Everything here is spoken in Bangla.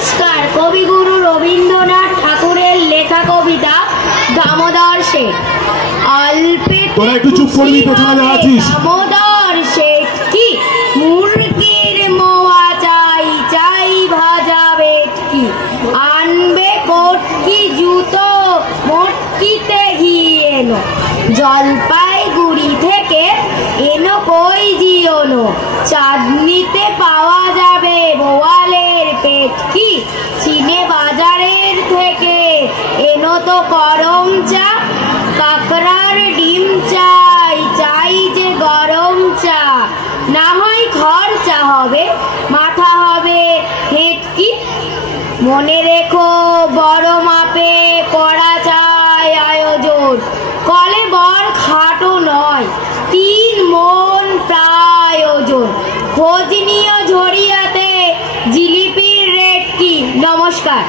নমস্কার। কবিগুরু রবীন্দ্রনাথ ঠাকুরের লেখা কবিতা দামোদর শেঠ। দামোদর শেঠ কি মুরগির মোয়া চাই চাই ভাজা বেটকি, আনবে কটকি জুতো মটকিতে ঘি এনো, জলপাইগুড়ি থেকে এনো কই জিওনো, চাঁদনিতে পাওয়া যাবে বোয়ালের পেটকি, চিনে বাজারের থেকে এনো তো গরম চা, কাকড়ার ডিম চাই চাই যে গরম চা, না হয় খরচা হবে মাথা হবে হেঁটকি, মনে রেখো বড় মাপে করা চাই আয়োজন, কলে বর খাটো নয় 3 মণ প্রায় ওজন, খোঁজ নিও ঝরিয়াতে জিলিপির রেট কি। নমস্কার।